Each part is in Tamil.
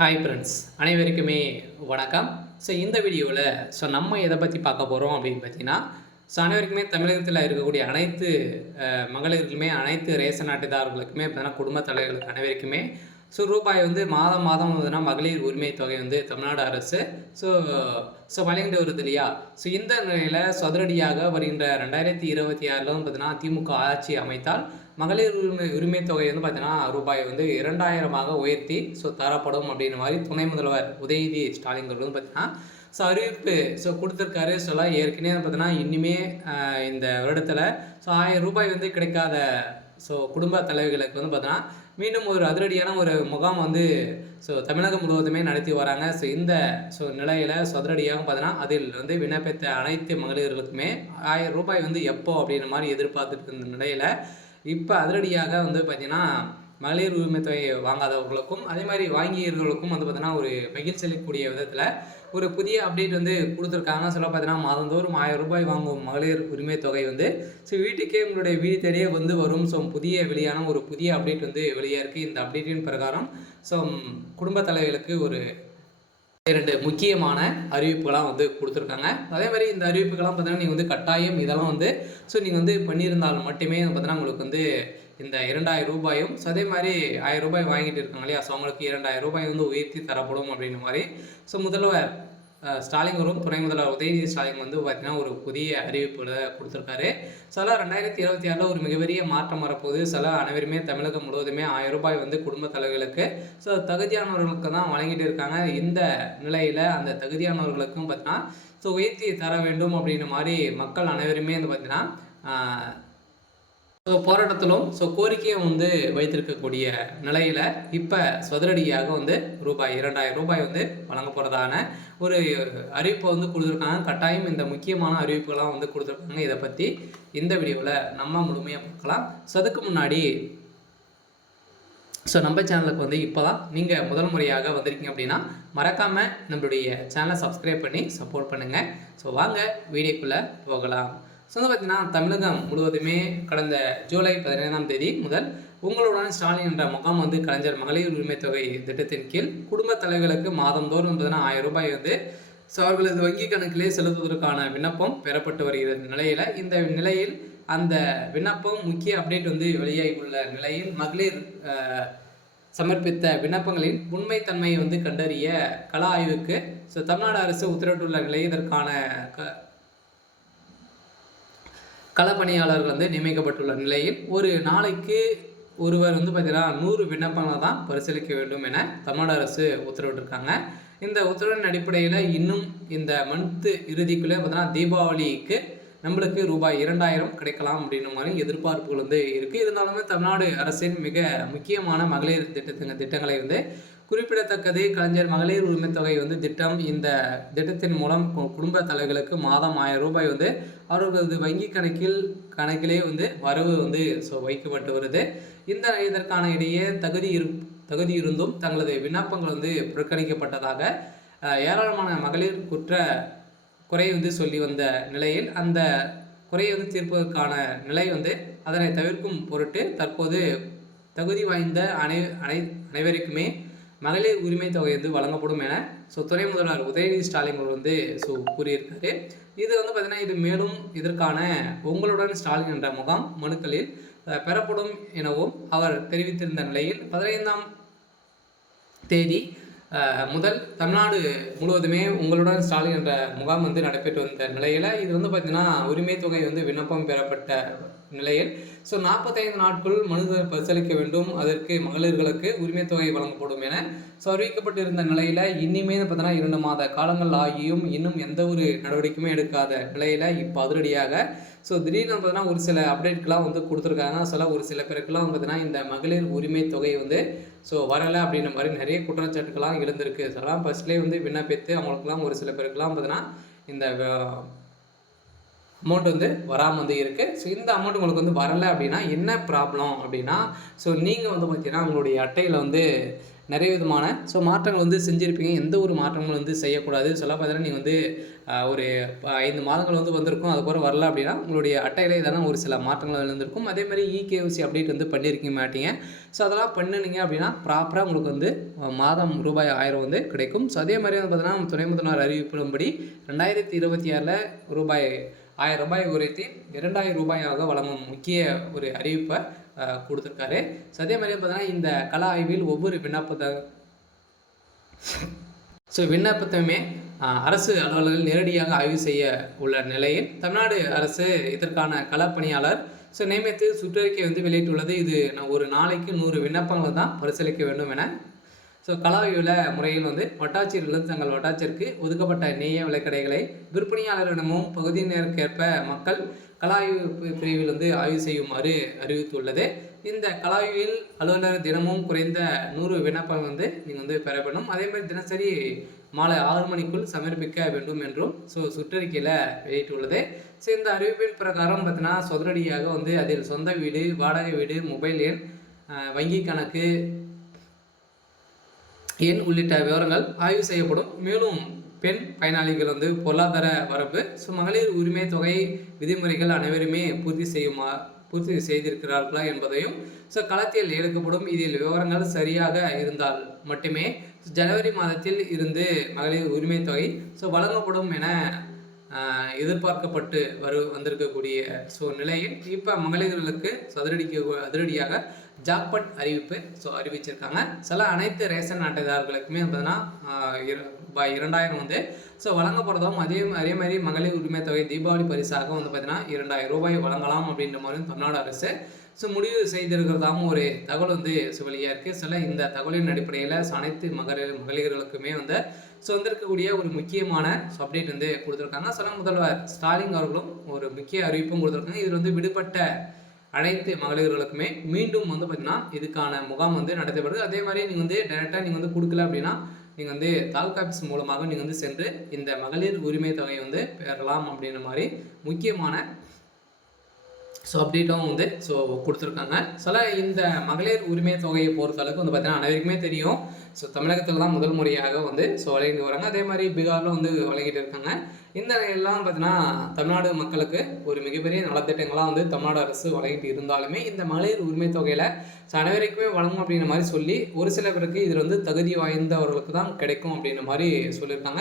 ஹாய் ஃப்ரெண்ட்ஸ், அனைவருக்குமே வணக்கம். இந்த வீடியோவில் நம்ம எதை பற்றி பார்க்க போகிறோம் அப்படின்னு பார்த்தீங்கன்னா, அனைவருக்குமே தமிழகத்தில் இருக்கக்கூடிய அனைத்து மகளிருக்குமே, அனைத்து ரேஷன் அட்டைதாரர்களுக்குமே பார்த்தீங்கன்னா, குடும்ப தலைவர்களுக்கு அனைவருக்குமே ரூபாய் வந்து மாதம் மாதம் பார்த்தீங்கன்னா, மகளிர் உரிமை தொகை வந்து தமிழ்நாடு அரசு ஸோ ஸோ வழங்கிட்டு வருது இல்லையா? இந்த நிலையில் சதுரடியாக வருகின்ற 2026 பார்த்தீங்கன்னா, திமுக ஆட்சி அமைத்தால் மகளிர் உரிமை தொகை வந்து பார்த்தீங்கன்னா, ரூபாய் வந்து 2000 உயர்த்தி தரப்படும் அப்படின்ற மாதிரி துணை முதல்வர் உதயநிதி ஸ்டாலின் அவர்கள் வந்து பார்த்தீங்கன்னா, அறிவிப்பு குடுத்துருக்காரு. ஏற்கனவே பார்த்தீங்கன்னா, இனிமே இந்த வருடத்துல ரூபாய் 1000 வந்து கிடைக்காத குடும்ப தலைவிகளுக்கு வந்து பார்த்தீங்கன்னா, மீண்டும் ஒரு அதிரடியான ஒரு முகாம் வந்து தமிழகம் முழுவதுமே நடத்தி வராங்க. இந்த நிலையில அதிரடியாக பார்த்தீங்கன்னா, அதில் வந்து விண்ணப்பித்த அனைத்து மகளிர்களுக்குமே ரூபாய் 1000 வந்து எப்போ அப்படின்ற மாதிரி எதிர்பார்த்துட்டு இருந்த நிலையில, இப்போ அதிரடியாக வந்து பார்த்தீங்கன்னா, மகளிர் உரிமை தொகை வாங்காதவர்களுக்கும் அதே மாதிரி வாங்கியவர்களுக்கும் வந்து பார்த்தீங்கன்னா, ஒரு மகிழ்ச்சி அளிக்கக்கூடிய விதத்தில் ஒரு புதிய அப்டேட் வந்து கொடுத்துருக்காங்க. பார்த்தீங்கன்னா, மாதந்தோறும் ரூபாய் 1000 வாங்கும் மகளிர் உரிமை தொகை வந்து வீட்டுக்கே உங்களுடைய வீடு தேடியே வந்து வரும். புதிய வெளியான ஒரு புதிய அப்டேட் வந்து வெளியே இருக்குது. இந்த அப்டேட்டின் பிரகாரம் குடும்ப தலைவர்களுக்கு ஒரு 2 முக்கியமான அறிவிப்புகளாம் வந்து கொடுத்துருக்காங்க. அதே மாதிரி இந்த அறிவிப்புகள்லாம் பார்த்தீங்கன்னா, நீங்கள் வந்து கட்டாயம் இதெல்லாம் வந்து நீங்கள் வந்து பண்ணியிருந்தால் மட்டுமே பார்த்தீங்கன்னா, உங்களுக்கு வந்து இந்த 2000 ரூபாயும் அதே மாதிரி 1000 ரூபாய் வாங்கிட்டு இருக்காங்க இல்லையா? அவங்களுக்கு 2000 ரூபாய் வந்து உயர்த்தி தரப்படும் அப்படின்ற மாதிரி முதல்வர் ஸ்டாலின் அவரும் துணை முதல்வர் உதயநிதி ஸ்டாலின் வந்து பார்த்தீங்கன்னா, ஒரு புதிய அறிவிப்புகளை கொடுத்துருக்காரு. 2026 ஒரு மிகப்பெரிய மாற்றம் வரப்போகுது. அனைவருமே தமிழகம் முழுவதுமே 1000 ரூபாய் வந்து குடும்ப தலைவர்களுக்கு தகுதியானவர்களுக்கு தான் வழங்கிட்டு இருக்காங்க. இந்த நிலையில் அந்த தகுதியானவர்களுக்கும் பார்த்தீங்கன்னா, உயர்த்தி தர வேண்டும் அப்படின்ற மாதிரி மக்கள் அனைவருமே வந்து பார்த்தீங்கன்னா, போராட்டத்திலும் கோரிக்கையை வந்து வைத்திருக்கக்கூடிய நிலையில் இப்போ சதுரடியாக வந்து ரூபாய் 2000 ரூபாய் வந்து வழங்க போகிறதான ஒரு அறிவிப்பை வந்து கொடுத்துருக்காங்க. கட்டாயம் இந்த முக்கியமான அறிவிப்புகள்லாம் வந்து கொடுத்துருக்காங்க. இதை பற்றி இந்த வீடியோவில் நம்ம முழுமையாக பார்க்கலாம். அதுக்கு முன்னாடி நம்ம சேனலுக்கு வந்து இப்போ தான் நீங்கள் முதல் முறையாக வந்திருக்கீங்க அப்படின்னா மறக்காமல் நம்மளுடைய சேனலை சப்ஸ்கிரைப் பண்ணி சப்போர்ட் பண்ணுங்கள். வாங்க வீடியோக்குள்ளே போகலாம். பார்த்தீங்கன்னா, தமிழகம் முழுவதுமே கடந்த ஜூலை 15ஆம் தேதி முதல் உங்களுடன் ஸ்டாலின் என்ற முகாம் வந்து கலைஞர் மகளிர் உரிமை தொகை திட்டத்தின் கீழ் குடும்ப தலைவர்களுக்கு மாதந்தோறும் 1000 ரூபாய் வந்து அவர்களது வங்கி கணக்கிலே செலுத்துவதற்கான விண்ணப்பம் பெறப்பட்டு வருகிறது நிலையில் இந்த நிலையில் அந்த விண்ணப்பம் முக்கிய அப்டேட் வந்து வெளியாகி உள்ள நிலையில் மகளிர் சமர்ப்பித்த விண்ணப்பங்களின் உண்மைத்தன்மையை வந்து கண்டறிய கள ஆய்வுக்கு தமிழ்நாடு அரசு உத்தரவிட்டுள்ள நிலை இதற்கான களப்பணியாளர்கள் வந்து நியமிக்கப்பட்டுள்ள நிலையில் ஒரு நாளைக்கு ஒருவர் வந்து பார்த்தீங்கன்னா 100 விண்ணப்பங்களை தான் பரிசீலிக்க வேண்டும் என தமிழ்நாடு அரசு உத்தரவிட்டிருக்காங்க. இந்த உத்தரவின் அடிப்படையில் இன்னும் இந்த மந்த் இறுதிக்குள்ளே பார்த்தீங்கன்னா தீபாவளிக்கு நம்மளுக்கு ரூபாய் 2000 கிடைக்கலாம் அப்படின்ற மாதிரி எதிர்பார்ப்புகள் வந்து இருக்குது. இருந்தாலுமே தமிழ்நாடு அரசின் மிக முக்கியமான மகளிர் திட்டங்களை வந்து குறிப்பிடத்தக்கது கலைஞர் மகளிர் உரிமை தொகை வந்து திட்டம். இந்த திட்டத்தின் மூலம் குடும்ப தலைவர்களுக்கு மாதம் 1000 ரூபாய் வந்து அவர்களது வங்கி கணக்கிலே வந்து வரவு வந்து வைக்கப்பட்டு வருது. இதற்கான இடையே தகுதி இருந்தும் தங்களது விண்ணப்பங்கள் வந்து புறக்கணிக்கப்பட்டதாக ஏராளமான மகளிர் குறை வந்து சொல்லி வந்த நிலையில் அந்த குறையை வந்து தீர்ப்பதற்கான நிலை வந்து அதனை தவிர்க்கும் பொருட்டு தற்போது தகுதி வாய்ந்த அனைவருக்குமே மகளிர் உரிமை தொகை வந்து வழங்கப்படும் என துணை முதல்வர் உதயநிதி ஸ்டாலின் அவர்கள் வந்து கூறியிருக்காரு. இது வந்து பார்த்தீங்கன்னா, இது மேலும் இதற்கான உங்களுடன் ஸ்டாலின் என்ற முகாம் மனுக்களில் பெறப்படும் எனவும் அவர் தெரிவித்திருந்த நிலையில் 15ஆம் தேதி முதல் தமிழ்நாடு முழுவதுமே உங்களுடன் ஸ்டாலின் என்ற முகாம் வந்து நடைபெற்று வந்த நிலையில் இது வந்து பார்த்தீங்கன்னா, உரிமை தொகை வந்து விண்ணப்பம் பெறப்பட்ட நிலையில் 45 நாட்கள் மனு பரிசீலிக்க வேண்டும். அதற்கு மகளிர்களுக்கு உரிமை தொகை வழங்கப்படும் என அறிவிக்கப்பட்டிருந்த நிலையில் இனிமேல் பார்த்தீங்கன்னா 2 மாத காலங்கள் ஆகியும் இன்னும் எந்த ஒரு நடவடிக்கையுமே எடுக்காத நிலையில் இப்போ அதிரடியாக திடீர்னு பார்த்தீங்கன்னா ஒரு சில அப்டேட்கெலாம் வந்து கொடுத்துருக்காங்க. ஒரு சில பேருக்கெல்லாம் பார்த்தீங்கன்னா இந்த மகளிர் உரிமை தொகை வந்து வரலை அப்படின்ற மாதிரி நிறைய குற்றச்சாட்டுக்கெல்லாம் எழுந்திருக்கு. ஃபர்ஸ்ட்லேயே வந்து விண்ணப்பித்து அவங்களுக்குலாம் ஒரு சில பேருக்கெல்லாம் பார்த்தீங்கன்னா இந்த அமௌண்ட் வந்து வராமல் வந்து இருக்குது. இந்த அமௌண்ட் உங்களுக்கு வந்து வரலை அப்படின்னா என்ன ப்ராப்ளம் அப்படின்னா நீங்கள் வந்து பார்த்தீங்கன்னா உங்களுடைய அட்டையில் வந்து நிறைய விதமான மாற்றங்கள் வந்து செஞ்சிருப்பீங்க. எந்த ஒரு மாற்றங்களும் வந்து செய்யக்கூடாது. சொல்ல பார்த்தீங்கன்னா, நீங்க வந்து ஒரு 5 மாதங்கள் வந்து வந்திருக்கும். அதுக்கப்புறம் வரல அப்படின்னா, உங்களுடைய அட்டையில எதனா ஒரு சில மாற்றங்கள் இருந்திருக்கும். அதேமாரி இகேஒய்சி அப்டேட் வந்து பண்ணியிருக்க மாட்டீங்க. அதெல்லாம் பண்ணுனீங்க அப்படின்னா, ப்ராப்பரா உங்களுக்கு வந்து மாதம் ரூபாய் 1000 வந்து கிடைக்கும். அதே மாரி வந்து பார்த்தீங்கன்னா, துணை முதல்வர் அறிவிப்பின்படி 2026ல ரூபாய் ரூ. 1000 உயர்த்தி ரூ. 2000 வழங்கும் முக்கிய ஒரு அறிவிப்ப குடுத்திருக்காரு. அதே மாரி பார்த்தீங்கன்னா, இந்த கள ஆய்வில் ஒவ்வொரு விண்ணப்பத்தையுமே அரசு அலுவலர்கள் நேரடியாக ஆய்வு செய்ய உள்ள நிலையில், தமிழ்நாடு அரசு இதற்கான களப்பணியாளர் நியமித்து சுற்றறிக்கை வந்து வெளியிட்டுள்ளது. இது ஒரு நாளைக்கு 100 விண்ணப்பங்கள் தான் பரிசீலிக்க வேண்டும் என கள ஆய்வுல முறையில் வந்து வட்டாட்சியர்கள் தங்கள் வட்டாட்சியருக்கு ஒதுக்கப்பட்ட நேய விலைக்கடைகளை விற்பனையாளரிடமும் பகுதியினருக்கேற்ப மக்கள் கள ஆய்வு பிரிவில் வந்து ஆய்வு செய்யுமாறு அறிவித்துள்ளது. இந்த கள ஆய்வில் அலுவலர் தினமும் குறைந்த 100 விண்ணப்பங்கள் வந்து நீங்கள் வந்து பெற வேண்டும். அதே மாதிரி தினசரி மாலை 6 மணிக்குள் சமர்ப்பிக்க வேண்டும் என்றும் சுற்றறிக்கையில் வெளியிட்டுள்ளது. இந்த அறிவிப்பின் பிரகாரம் பார்த்தீங்கன்னா, உடனடியாக வந்து அதில் சொந்த வீடு, வாடகை வீடு, மொபைல் எண், வங்கி கணக்கு எண் உள்ளிட்ட விவரங்கள் ஆய்வு செய்யப்படும். மேலும் பெண் பயனாளிகள் வந்து பொருளாதார வரம்பு, மகளிர் உரிமை தொகை விதிமுறைகள் அனைவருமே பூர்த்தி செய்திருக்கிறார்களா என்பதையும் களத்தில் எடுக்கப்படும். இதில் விவரங்கள் சரியாக இருந்தால் மட்டுமே ஜனவரி மாதத்தில் இருந்து மகளிர் உரிமை தொகை வழங்கப்படும் என எதிர்பார்க்கப்பட்டு வந்திருக்கக்கூடிய நிலையில் இப்போ மகளிர்களுக்கு அதிரடியாக ஜாக்பாட் அறிவிப்பு அறிவிச்சிருக்காங்க. அனைத்து ரேஷன் அட்டைதாரர்களுக்குமே பார்த்தீங்கன்னா ரூபாய் 2000 வந்து வழங்கப்படுறதும் அதே மாதிரி மகளிர் உரிமை தொகை தீபாவளி பரிசாக வந்து பார்த்தீங்கன்னா ரூபாய் 2000 வழங்கலாம் அப்படின்ற மாதிரி தமிழ்நாடு அரசு முடிவு செய்திருக்கிறதாகவும் ஒரு தகவல் வந்து வெளியாக இருக்குது. இந்த தகவலின் அடிப்படையில் அனைத்து மகளிர்களுக்குமே வந்து வந்திருக்கக்கூடிய ஒரு முக்கியமான அப்டேட் வந்து கொடுத்துருக்காங்க. முதல்வர் ஸ்டாலின் அவர்களும் ஒரு முக்கிய அறிவிப்பும் கொடுத்துருக்காங்க. இதில் வந்து விடுபட்ட அனைத்து மகளிர்களுக்குமே மீண்டும் வந்து பார்த்தீங்கன்னா இதுக்கான முகாம் வந்து நடத்தப்படுது. அதே மாதிரி நீங்கள் வந்து டைரெக்டாக நீங்கள் வந்து கொடுக்கல அப்படின்னா நீங்கள் வந்து தாலுகா ஆஃபீஸ் மூலமாக நீங்கள் வந்து சென்று இந்த மகளிர் உரிமை தொகையை வந்து பெறலாம் அப்படின்ற மாதிரி முக்கியமான அப்டேட்டும் வந்து கொடுத்துருக்காங்க. இந்த மகளிர் உரிமை தொகையை பொறுத்தளவுக்கு வந்து பார்த்தீங்கன்னா அனைவருக்குமே தெரியும். தமிழகத்தில் தான் முதல் முறையாக வந்து வழங்கிட்டு வராங்க. அதே மாதிரி பீகாரில் வந்து வழங்கிட்டு இருக்காங்க. இந்த எல்லாம் பார்த்தீங்கன்னா தமிழ்நாடு மக்களுக்கு ஒரு மிகப்பெரிய நலத்திட்டங்களாக வந்து தமிழ்நாடு அரசு வழங்கிட்டு இருந்தாலுமே இந்த மகளிர் உரிமை தொகையில் அனைவருக்குமே வழங்கும் அப்படின்ற மாதிரி சொல்லி ஒரு சில பேருக்கு இதில் வந்து தகுதி வாய்ந்தவர்களுக்கு தான் கிடைக்கும் அப்படின்ற மாதிரி சொல்லியிருக்காங்க.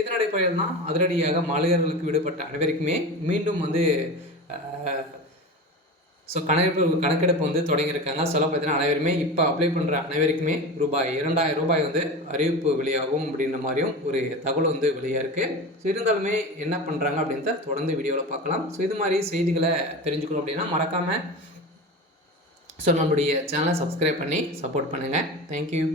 இதன் அடிப்படையில் தான் அதிரடியாக மகளிர்களுக்கு விடுபட்ட அனைவருக்குமே மீண்டும் வந்து கணக்கெடுப்பு வந்து தொடங்கியிருக்காங்க. பார்த்தீங்கன்னா அனைவருமே இப்போ அப்ளை பண்ணுற அனைவருக்குமே ரூபாய் 2000 வந்து அறிவிப்பு வெளியாகும் அப்படின்ற மாதிரியும் ஒரு தகவல் வந்து வெளியாக இருக்குது. இருந்தாலுமே என்ன பண்ணுறாங்க அப்படின்றத தொடர்ந்து வீடியோவில் பார்க்கலாம். இது மாதிரி செய்திகளை தெரிஞ்சுக்கணும் அப்படின்னா மறக்காமல் நம்மளுடைய சேனலை சப்ஸ்கிரைப் பண்ணி சப்போர்ட் பண்ணுங்கள். தேங்க்யூ.